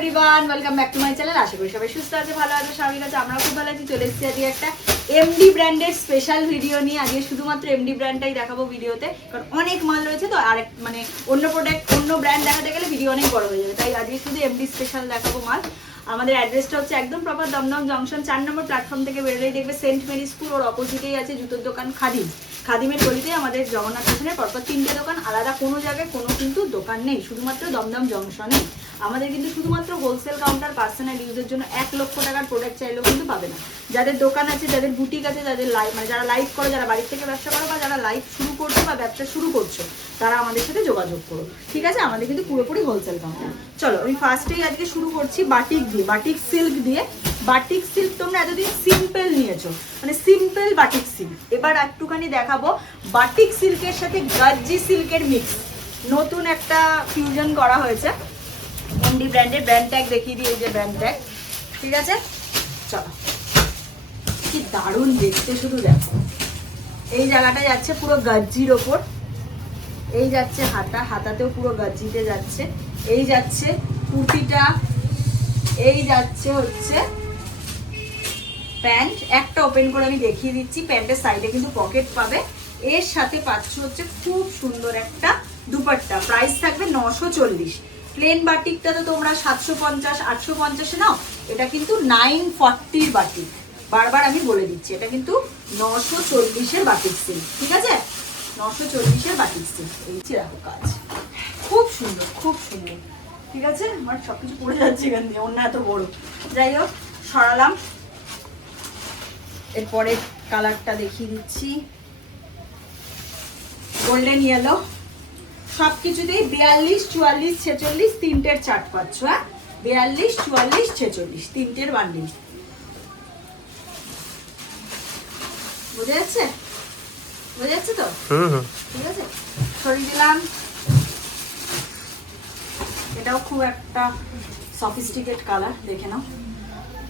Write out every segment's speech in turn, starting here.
Everyone welcome back to my channel আশা করি সবাই সুস্থ আছে, ভালো আছে, স্বাভাবিক আছে আমরা খুব ভালো আছি। চলে এসেছি আজকে একটা এমডি ব্র্যান্ডের স্পেশাল ভিডিও নিয়ে। আজকে শুধুমাত্র এমডি ব্র্যান্ডটাই দেখাবো ভিডিওতে কারণ অনেক মাল রয়েছে তো, আরেক মানে অন্য প্রোডাক্ট অন্য ব্র্যান্ড দেখাতে গেলে ভিডিও অনেক বড় হয়ে যাবে। তাই আজকে শুধু এমডি স্পেশাল দেখাবো মাল। আমাদের অ্যাড্রেসটা হচ্ছে একদম প্রপার দমদম জংশন চার নম্বর প্ল্যাটফর্ম থেকে বেরোলেই দেখবে সেন্ট মেরি স্কুল ওর অপোজিটেই আছে জুতোর দোকান খাদিম। খাদিমের গলিতেই আমাদের জগন্নাথ মিশনের পরপর তিনটে দোকান, আলাদা কোনো জায়গায় কোনো কিন্তু দোকান নেই, শুধুমাত্র দমদম জংশনে আমাদের কিন্তু শুধুমাত্র হোলসেল কাউন্টার পার্সোনাল ইউজের জন্য এক লক্ষ টাকার প্রোডাক্ট চাইলেও কিন্তু পাবে না। যাদের দোকান আছে, যাদের বুটিক আছে, যাদের লাইভ মানে যারা লাইভ করে, যারা বাড়ির থেকে ব্যবসা করো বা যারা লাইভ শুরু করছ বা ব্যবসা শুরু করছ, তারা আমাদের সাথে যোগাযোগ করো ঠিক আছে? আমাদের কিন্তু পুরোপুরি হোলসেল কাউন্টার চলো, আমি ফার্স্টেই আজকে শুরু করছি বাটিক দিয়ে বাটিক সিল্ক দিয়ে। বাটিক সিল্ক তোমরা এতদিন সিম্পল নিয়েছো মানে সিম্পল বাটিক সিল্ক এবার একটুখানি দেখাবো বাটিক সিল্কের সাথে গাজ্জি সিল্কের মিক্স নতুন একটা ফিউশন করা হয়েছে। এমডি ব্র্যান্ডের ব্র্যান্ড ট্যাগ দেখিয়ে দিই, এই যে ব্র্যান্ড ট্যাগ ঠিক আছে? চলো। কি দারুণ দেখতে শুধু দেখো। এই জায়গাটা যাচ্ছে পুরো গাজ্জির ওপর। এই যাচ্ছে হাতা, হাতাতেও পুরো গাজ্জিতে যাচ্ছে। এই যাচ্ছে কুর্তিটা। এই যাচ্ছে হচ্ছে প্যান্ট। একটা ওপেন করে আমি দেখিয়ে দিচ্ছি, প্যান্টের সাইডে কিন্তু পকেট পাবে। এর সাথে পাচ্ছ হচ্ছে খুব সুন্দর একটা দুপাট্টা। প্রাইস থাকবে নশো চল্লিশ। প্লেন বাটিকটা তো তোমরা সাতশো পঞ্চাশ, আটশো পঞ্চাশে নাও। এটা কিন্তু নাইন ফর্টির বাটিক বারবার আমি বলে দিচ্ছি, এটা কিন্তু নশো চল্লিশের বাটিক সিল্ক ঠিক আছে? নশো চল্লিশের বাটিক সিল্ক এই দেখো কাজ। খুব সুন্দর খুব সুন্দর। ঠিক আছে? আমার সব কিছু পড়ে যাচ্ছে এখান দিয়ে, অন্য এত বড়। যাই হোক, সরালাম। এরপরে কালারটা দেখিয়ে দিচ্ছি। গোল্ডেন ইয়েলো সব কিছুতেই বিয়াল্লিশ চুয়াল্লিশ ছেচল্লিশ তিনটের চার্ট পাচ্ছ হ্যাঁ? বিয়াল্লিশ চুয়াল্লিশ ছেচল্লিশ তিনটের বান্ডিল বোঝা যাচ্ছে? বোঝা যাচ্ছে তো? হুম হুম। ঠিক আছে? সরিয়ে দিলাম। এটাও খুব একটা সফিস্টিকেট কালার দেখে নাও।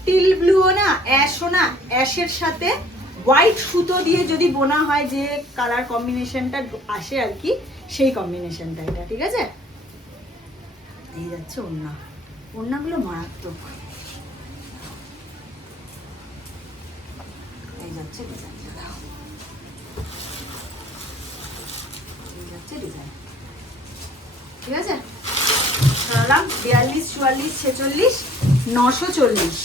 টিল ব্লুও না অ্যাশও না অ্যাশের সাথে হোয়াইট সুতো দিয়ে যদি বোনা হয় যে কালার কম্বিনেশনটা আসে আর কি, সেই কম্বিনেশনটা এটা, ঠিক আছে? এই যাচ্ছে ওড়না। ওড়নাগুলো মারাত্মক। এই যাচ্ছে ঠিক আছে? বিয়াল্লিশ, চুয়াল্লিশ, ছেচল্লিশ, নশো চল্লিশ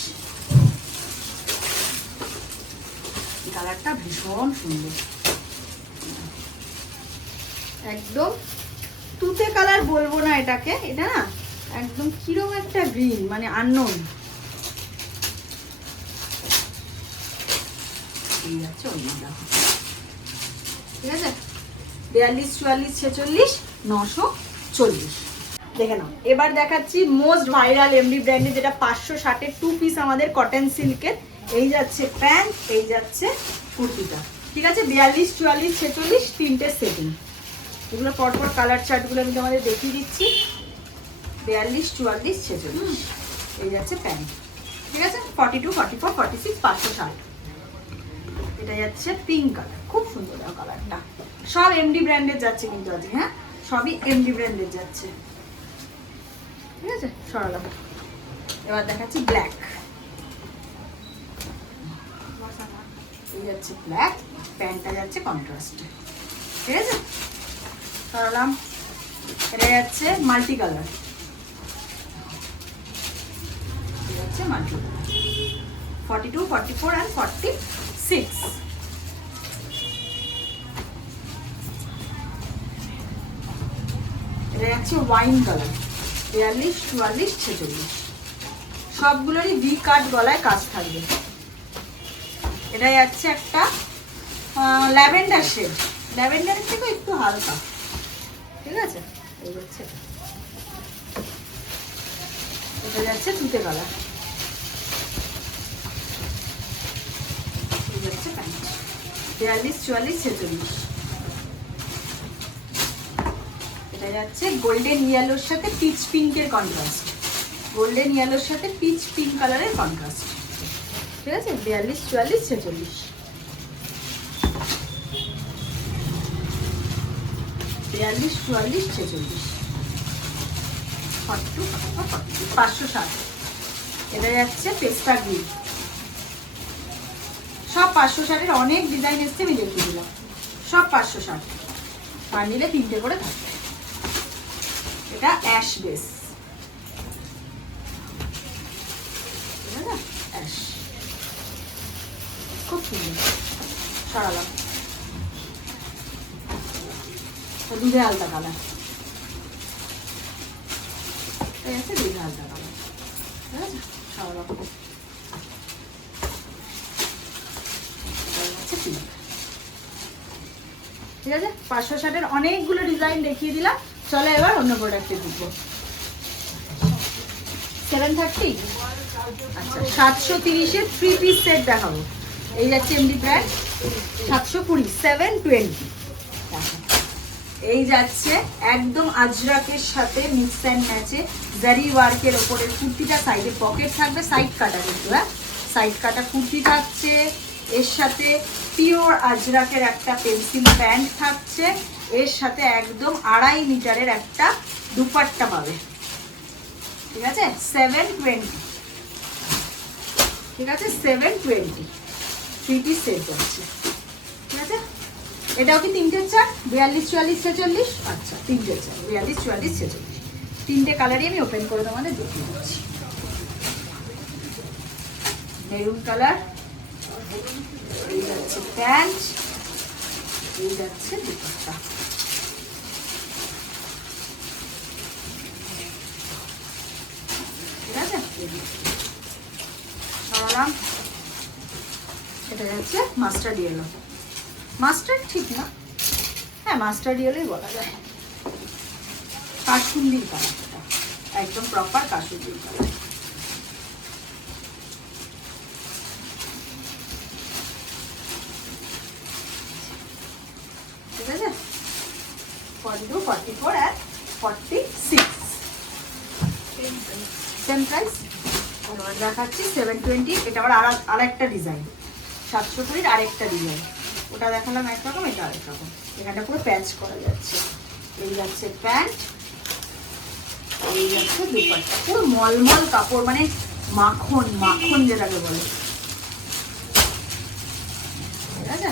কালারটা ভীষণ সুন্দর। একদম তুতে কালার বলব না এটাকে এটা না একদম কিরম একটা গ্রিন মানে আননোন ঠিক আছে? বিয়াল্লিশ চুয়াল্লিশ ছেচল্লিশ নশো চল্লিশ। দেখে নাও। এবার দেখাচ্ছি মোস্ট ভাইরাল এমডি ব্র্যান্ডে যেটা পাঁচশো ষাটের টু পিস আমাদের কটন সিল্কের এই যাচ্ছে প্যান্ট এই যাচ্ছে কুর্তিটা। ঠিক আছে? বিয়াল্লিশ চুয়াল্লিশ ছেচল্লিশ তিনটে সেটিং। এগুলো পরপর কালার চার্টগুলো আমি তোমাদের দেখিয়ে দিচ্ছি। বিয়াল্লিশ চুয়াল্লিশ ছেচল্লিশ। এই যাচ্ছে প্যান্ট। ঠিক আছে? Forty two forty four forty six পাঁচশো ষাট। এটা যাচ্ছে পিঙ্ক কালার খুব সুন্দর কালারটা সব এমডি ব্র্যান্ডের যাচ্ছে কিন্তু আজকে হ্যাঁ? সবই এমডি ব্র্যান্ডের যাচ্ছে। ঠিক আছে? সরালাম এবার দেখাচ্ছি ব্ল্যাক এই যাচ্ছে ব্ল্যাক প্যান্টটা যাচ্ছে কন্ট্রাস্ট ঠিক আছে? সরালাম এটা যাচ্ছে মাল্টি কালার যাচ্ছে multi forty two forty four and forty six এটা যাচ্ছে ওয়াইন কালার বিয়াল্লিশ, চুয়াল্লিশ, ছেচল্লিশ। সবগুলোরই ভি কাট গলায় কাজ থাকবে। এটা যাচ্ছে একটা ল্যাভেন্ডার শেড। ল্যাভেন্ডারের থেকেও একটু হালকা। ঠিক আছে? এই যাচ্ছে এটা যাচ্ছে তুতে কালার যাচ্ছে প্যান্ট। বিয়াল্লিশ, চুয়াল্লিশ, ছেচল্লিশ। এটা যাচ্ছে গোল্ডেন ইয়েলোর সাথে পিচ পিঙ্কের কন্ট্রাস্ট গোল্ডেন ইয়েলোর সাথে পিচ পিঙ্ক কালারের কন্ট্রাস্ট ঠিক আছে? বিয়াল্লিশ, চুয়াল্লিশ, ছেচল্লিশ। বিয়াল্লিশ, চুয়াল্লিশ, ছেচল্লিশ। পাঁচশো ষাট। এটা যাচ্ছে পেস্তা গ্রিন। সব পাঁচশো ষাটের অনেক ডিজাইন এসছে, আমি দেখিয়ে দিলাম। সব পাঁচশো ষাট। বান্ডিলে তিনটে করে থাকবে। এটা অ্যাশ বেস অ্যাশ খুব সুন্দর সরালাম। দুধে আলতা কালার ঠিক আছে। ঠিক আছে? পাঁচশো ষাটের অনেকগুলো ডিজাইন দেখিয়ে দিলাম। চলো এবার অন্য প্রোডাক্টে ঢুকবো। সেভেন থার্টি আচ্ছা সাতশো তিরিশের থ্রি পিস সেট দেখাবো। এই যাচ্ছে এমডি ব্র্যান্ড সাতশো কুড়ি সেভেন টোয়েন্টি এই যাচ্ছে একদম আজরাকের সাথে মিক্স অ্যান্ড ম্যাচে জারি ওয়ার্কের ওপরের কুর্তিটা সাইডে পকেট থাকবে সাইড কাটা কিন্তু হ্যাঁ? সাইড কাটা কুর্তি থাকছে, এর সাথে পিওর আজরাকের একটা পেন্সিল প্যান্ট থাকছে, এর সাথে একদম আড়াই মিটারের একটা দুপাট্টা পাবে। ঠিক আছে? সেভেন টোয়েন্টি ঠিক আছে? Seven twenty three piece set যাচ্ছে ঠিক আছে? এটাও কি তিনটে চার? বিয়াল্লিশ, চুয়াল্লিশ, ছেচল্লিশ? আচ্ছা তিনটে চার। বিয়াল্লিশ, চুয়াল্লিশ, ছেচল্লিশ। তিনটে কালারই আমি ওপেন করে তোমাদের দেখিয়ে দিচ্ছি। মেরুন কালার, এই যাচ্ছে প্যান্ট, এই যাচ্ছে দুপাট্টা। ঠিক আছে? এটা যাচ্ছে মাস্টার্ড ইয়েলো মাস্টার্ড ঠিক না। হ্যাঁ মাস্টার্ড ইয়েলোই বলা যায়। কাশুন্দির কালারটা একদম প্রপার কাশুন্দির কালার ঠিক আছে? Forty two forty four and forty six same price দেখাচ্ছি। সেভেন টোয়েন্টি এটা আবার আর আর একটা ডিজাইন সাতশো কুড়ির আরেকটা ডিজাইন ওটা দেখালাম একরকম এটা আরেক রকম। এখানটা পুরো প্যাচ করা যাচ্ছে। এই যাচ্ছে প্যান্ট এই যাচ্ছে দুপাট্টা। পুরো মলমল কাপড় মানে মাখন মাখন যেটাকে বলে। ঠিক আছে?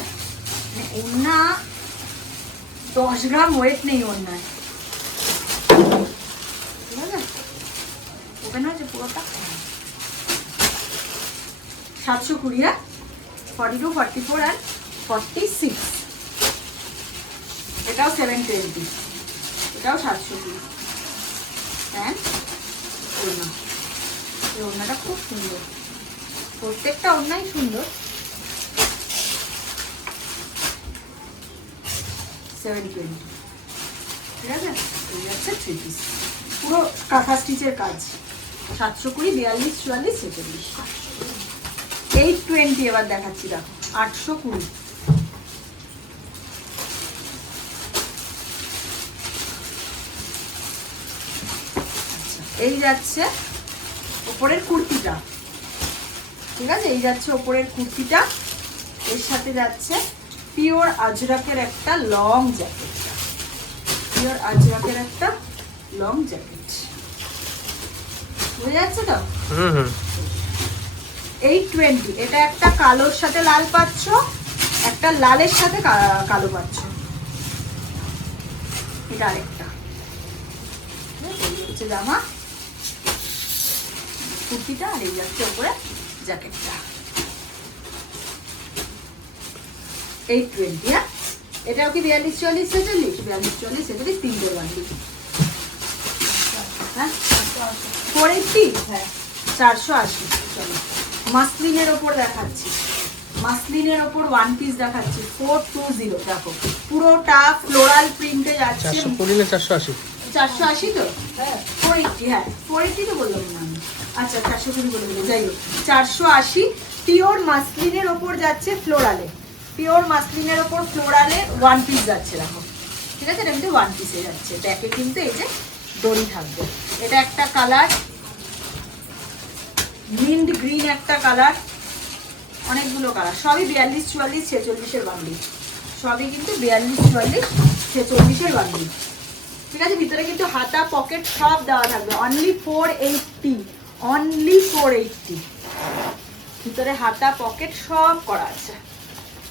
মানে ওনা দশ গ্রাম ওয়েট নেই ওনায় ঠিক আছে? ওপেন হয়েছে পুরোটা। সাতশো কুড়ি forty two forty four six এটাও সেভেন টোয়েন্টি এটাও সাতশো কুড়ি হ্যাঁ ওড়না। এই ওড়নাটা খুব সুন্দর। প্রত্যেকটা ওড়নাই সুন্দর। সেভেন টোয়েন্টি ঠিক আছে? এই যাচ্ছে থ্রি পিস পুরো কাঁথা স্টিচের কাজ। সাতশো কুড়ি, বিয়াল্লিশ, চুয়াল্লিশ, ছেচল্লিশ। এইট টোয়েন্টি এবার দেখাচ্ছি দেখো আটশো কুড়ি। আচ্ছা, এই যাচ্ছে ওপরের কুর্তিটা। ঠিক আছে? এই যাচ্ছে ওপরের কুর্তিটা। এর সাথে যাচ্ছে পিওর আজরাকের একটা লং জ্যাকেট। পিওর আজরাকের একটা লং জ্যাকেট। বুঝে যাচ্ছে তো? হুম হুম। এইট টোয়েন্টি এটা একটা কালোর সাথে লাল পাচ্ছ, একটা লালের সাথে কালো পাচ্ছ। এটা আরেকটা। হচ্ছে জামা। কুর্তিটা আর এই যাচ্ছে উপরে জ্যাকেটটা। এইট টোয়েন্টি হ্যাঁ? এটাও কি বিয়াল্লিশ চুয়াল্লিশ ছেচল্লিশ? বিয়াল্লিশ চুয়াল্লিশ ছেচল্লিশ তিনটে বান্ডি হ্যাঁ? ফোর এইটটি হ্যাঁ। চারশো আশি, চলো। মাসলিনের ওপর দেখাচ্ছি। মাসলিনের ওপর ওয়ান পিস দেখাচ্ছি। ফোর টু জিরো দেখো। পুরোটা ফ্লোরাল প্রিন্টে যাচ্ছে। চারশো আশি? চারশো আশি তো? ফোর এইটটি হ্যাঁ ফোর এইটটি তো বললাম না আমি। আচ্ছা চারশো কুড়ি বলে দিলে যাই হোক চারশো আশি পিওর মাসলিনের ওপর যাচ্ছে ফ্লোরালে পিওর মাসলিনের ওপর ফ্লোরালে ওয়ান পিস যাচ্ছে দেখো। ঠিক আছে? এটা কিন্তু ওয়ান পিসে যাচ্ছে। ব্যাকে কিন্তু এই যে দড়ি থাকবে। এটা একটা কালার মিন্ট গ্রিন একটা কালার অনেকগুলো কালার সবই বিয়াল্লিশ, চুয়াল্লিশ, ছেচল্লিশের বান্ডিল সবই কিন্তু বিয়াল্লিশ, চুয়াল্লিশ, ছেচল্লিশের বান্ডিল ঠিক আছে, ভিতরে কিন্তু হাতা পকেট সব দেওয়া থাকবে। Only four eighty only four eighty ভিতরে হাতা পকেট সব করা আছে।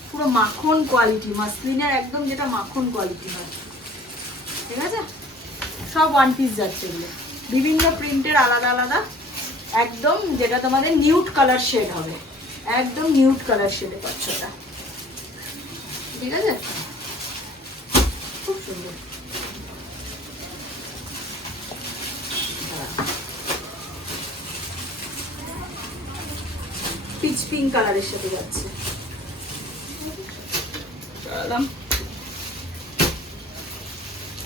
পুরো মাখন কোয়ালিটি মাসলিনের একদম যেটা মাখন কোয়ালিটি হয়। ঠিক আছে? সব ওয়ান পিস যাচ্ছে এগুলো। বিভিন্ন প্রিন্টের আলাদা আলাদা। একদম যেটা তোমাদের নিউট কালার শেড হবে। একদম নিউট কালার শেডে পাচ্ছ এটা। ঠিক আছে? খুব সুন্দর। পিচ পিঙ্ক কালারের সাথে যাচ্ছে।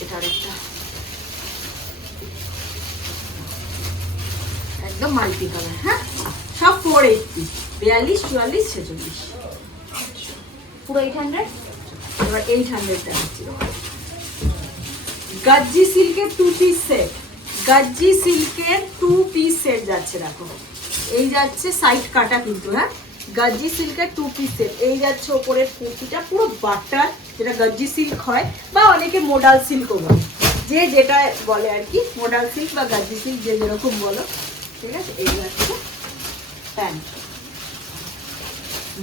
এটা আরেকটা। একদম মাল্টি কালার হ্যাঁ? সব ফোর এইটটি বিয়াল্লিশ চুয়াল্লিশ ছেচল্লিশ। পুরো এইট হান্ড্রেড এবার এইট হান্ড্রেড দেখাচ্ছি গাজ্জি সিল্কের টু পিস সেট গাজ্জি সিল্কের টু পিস সেট যাচ্ছে দেখো। এই যাচ্ছে সাইড কাটা কিন্তু হ্যাঁ? গাজ্জি সিল্কের টু পিস সেট এই যাচ্ছে ওপরের কুর্তিটা পুরো বাটার যেটা গাজ্জি সিল্ক হয় বা অনেকে মোডাল সিল্কও বলে। যে যেটা বলে আর কি মোডাল সিল্ক বা গাজ্জি সিল্ক যে যেরকম বলো। ঠিক আছে? এই যাচ্ছে প্যান্ট।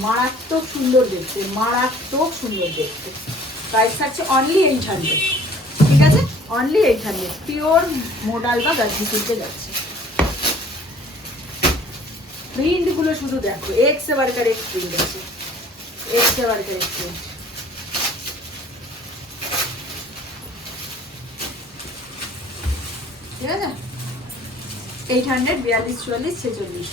মারাত্মক সুন্দর দেখতে, মারাত্মক সুন্দর দেখতে। প্রাইস থাকছে অনলি এইট ঠিক আছে? Only eight hundred pure modal বা গাজ্জি সিল্কে যাচ্ছে। প্রিন্টগুলো শুধু দেখো। এক সে বারকার এক প্রিন্ট আছে। এক সে বারকার এক প্রিন্ট ঠিক আছে এইট হান্ড্রেড, বিয়াল্লিশ, চুয়াল্লিশ, ছেচল্লিশ।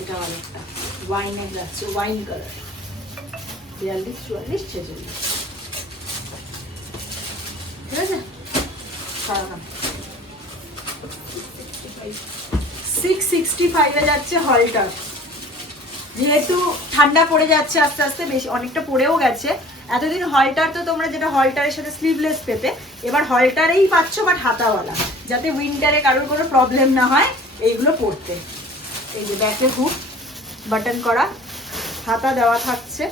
এটা অনেকটা। ওয়াইনে যাচ্ছে ওয়াইন কালার বিয়াল্লিশ, চুয়াল্লিশ, ছেচল্লিশ। ঠিক আছে? সিক্স সিক্সটি ফাইভে যাচ্ছে হলটার যেহেতু ঠান্ডা পড়ে যাচ্ছে আস্তে আস্তে, বেশি অনেকটা পড়েও গেছে। এতদিন হলটার তো তোমরা যেটা হলটারের সাথে স্লিভলেস পেতে এবার হলটারেই পাচ্ছ বাট হাতাওয়ালা। যাতে উইন্টারে কারোর কোনো প্রবলেম না হয়, এইগুলো পরতে এই যে ব্যাকে হুক বাটন করা। হাতা দেওয়া থাকছে,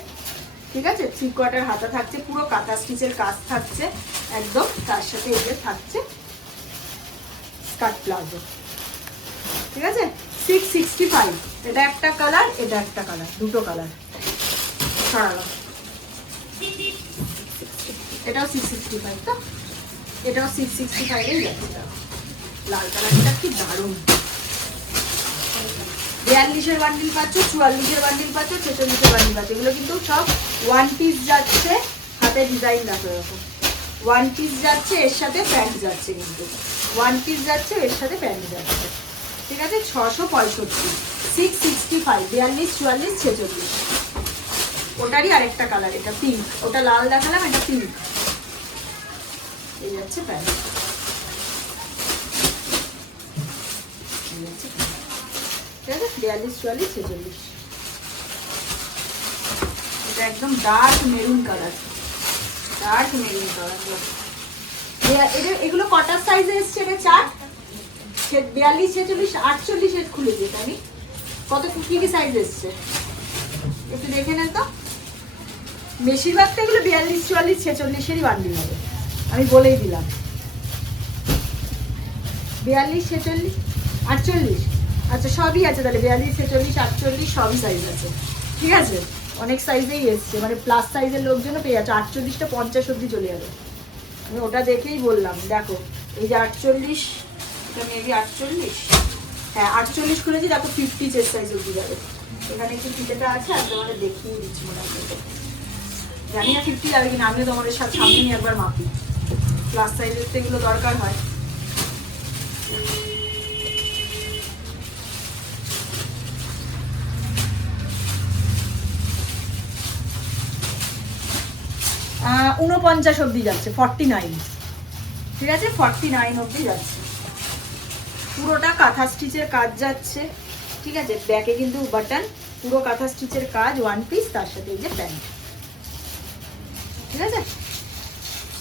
ঠিক আছে? থ্রি কোয়ার্টার হাতা থাকছে, পুরো কাঁথা স্টিচের কাজ থাকছে, একদম। তার সাথে যে থাকছে স্কার্ট প্লাজো ঠিক আছে? সিক্স সিক্সটি ফাইভ এটা একটা কালার এটা একটা কালার দুটো কালার সরালাম। এটাও সিক্স সিক্সটি ফাইভ তো? এটাও সিক্স সিক্সটি যাচ্ছে দেখো। লাল কালারটা কি দারুণ। বিয়াল্লিশের বান্ডিল পাচ্ছ, চুয়াল্লিশের বান্ডিল পাচ্ছ, ছেচল্লিশের বান্ডিল পাচ্ছ। এগুলো কিন্তু সব ওয়ান পিস যাচ্ছে, হাতে ডিজাইন দেখো এরকম। ওয়ান পিস যাচ্ছে, এর সাথে প্যান্ট যাচ্ছে কিন্তু। ওয়ান পিস যাচ্ছে, এর সাথে প্যান্ট যাচ্ছে। ঠিক আছে? ছশো পঁয়ষট্টি সিক্স সিক্সটি ফাইভ বিয়াল্লিশ, চুয়াল্লিশ, ছেচল্লিশ। ওটারই আরেকটা কালার এটা পিঙ্ক ওটা লাল দেখালাম, এটা পিঙ্ক এই যাচ্ছে আছে বিয়াল্লিশ চুয়াল্লিশ ছেচল্লিশ এটা একদম dark maroon colour dark maroon colour এগুলো কটার সাইজে এসছে এটা চার? বিয়াল্লিশ, ছেচল্লিশ, আটচল্লিশ এর খুলেছি এটা আমি কত, কি কি সাইজ এসছে? একটু দেখে নেন তো। বেশিরভাগ তো এগুলো বিয়াল্লিশ, চুয়াল্লিশ, ছেচল্লিশেরই বান্ডিল হবে। আমি বলেই দিলাম। বিয়াল্লিশ, ছেচল্লিশ, আটচল্লিশ। আচ্ছা সবই আছে তাহলে। বিয়াল্লিশ, ছেচল্লিশ, আটচল্লিশ, সবই সাইজ আছে। ঠিক আছে? অনেক সাইজেই এসছে। মানে প্লাস সাইজের লোকজনও পেয়ে যাচ্ছে। আটচল্লিশটা পঞ্চাশ অব্দি চলে যাবে। আমি ওটা দেখেই বললাম। দেখো, এই যে আটচল্লিশ, এটা মেবি আটচল্লিশ হ্যাঁ আটচল্লিশ খুলেছি, দেখো ফিফটি চেস্ট সাইজ অব্দি যাবে। এখানে একটু ফিতেটা আছে আর তোমাদের দেখিয়ে দিচ্ছি মনে হয় জানি না ফিফটি যাবে কিনা, আমিও তোমাদের সামনেই একবার মাপি। প্লাস সাইজের তো এগুলো দরকার হয়। উনপঞ্চাশ অবধি যাচ্ছে ফর্টি নাইন ঠিক আছে? ফর্টি নাইন অবধি যাচ্ছে। পুরোটা কাঁথা স্টিচের কাজ যাচ্ছে। ঠিক আছে? ব্যাকে কিন্তু বাটন পুরো কাঁথা স্টিচের কাজ ওয়ান পিস তার সাথে এই যে প্যান্ট ঠিক আছে?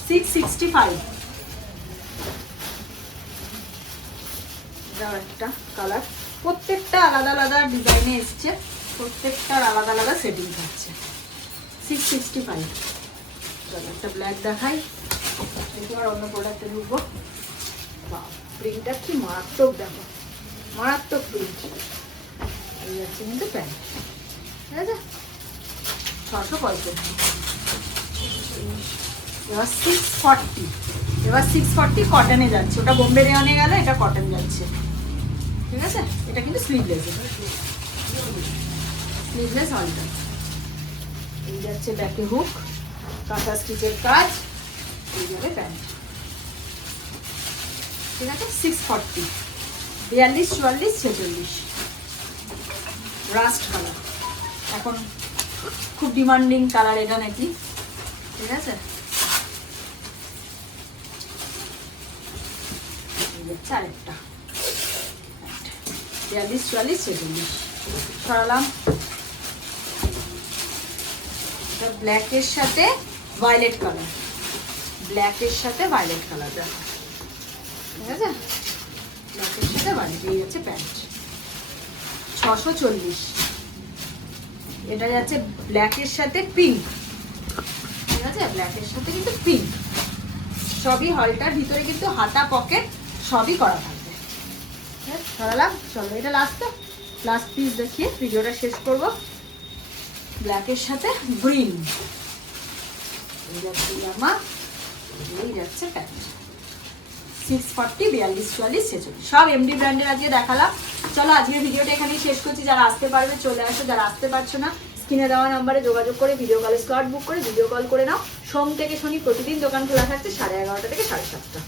সিক্স সিক্সটি ফাইভ একটা কালার প্রত্যেকটা আলাদা আলাদা ডিজাইনে এসছে। প্রত্যেকটার আলাদা আলাদা সেটিং থাকছে। সিক্স সিক্সটি ফাইভ চলো একটা ব্ল্যাক দেখাই। দেখি আর অন্য প্রোডাক্টে ঢুকবো। প্রিন্টটা কি মারাত্মক দেখো। মারাত্মক প্রিন্ট এই যাচ্ছে কিন্তু প্যান্ট ঠিক আছে? ছশো পঁয়ষট্টি। এবার সিক্স ফর্টি এবার সিক্স ফর্টি কটনে যাচ্ছে। ওটা বোম্বে রেওয়ানে গেলে এটা কটন যাচ্ছে। ঠিক আছে? এটা কিন্তু স্লিভলেস স্লিভলেস অলটা এই যাচ্ছে ব্যাকে হুক কাঁথা স্টিচের কাজ। এইভাবে প্যান্ট ঠিক আছে? সিক্স ফর্টি বিয়াল্লিশ, চুয়াল্লিশ, ছেচল্লিশ। রাস্ট কালার এখন খুব ডিমান্ডিং কালার এটা নাকি। ঠিক আছে? হচ্ছে আরেকটা বিয়াল্লিশ, চুয়াল্লিশ, ছেচল্লিশ। সরালাম। ব্ল্যাকের সাথে ভায়োলেট কালার ব্ল্যাকের সাথে ভায়োলেট কালার দেখো। ঠিক আছে? ব্ল্যাকের সাথে ভায়োলেট এই হচ্ছে প্যান্ট। ছশো চল্লিশ। এটা যাচ্ছে ব্ল্যাকের সাথে পিঙ্ক ঠিক আছে? ব্ল্যাকের সাথে কিন্তু পিঙ্ক সবই হলটার ভিতরে কিন্তু হাতা পকেট সবই করা থাকবে। আছে, সরালাম চলো এটা লাস্ট লাস্ট পিস দেখিয়ে ভিডিওটা শেষ করব। ব্ল্যাকের সাথে গ্রিন এই যাচ্ছে জামা এই যাচ্ছে সিক্স ফর্টি বিয়াল্লিশ চুয়াল্লিশ ছেচল্লিশ। সব এমডি ব্র্যান্ডের আজকে দেখালাম। চলো আজকের ভিডিওটা এখানেই শেষ করছি। যারা আসতে পারবে চলে আসো। যারা আসতে পারছ না স্ক্রিনে দেওয়া নাম্বারে যোগাযোগ করে ভিডিও কলে স্লট বুক করে ভিডিও কল করে নাও। সোম থেকে শনি প্রতিদিন দোকান খোলা থাকছে সাড়ে এগারোটা থেকে সাড়ে সাতটা।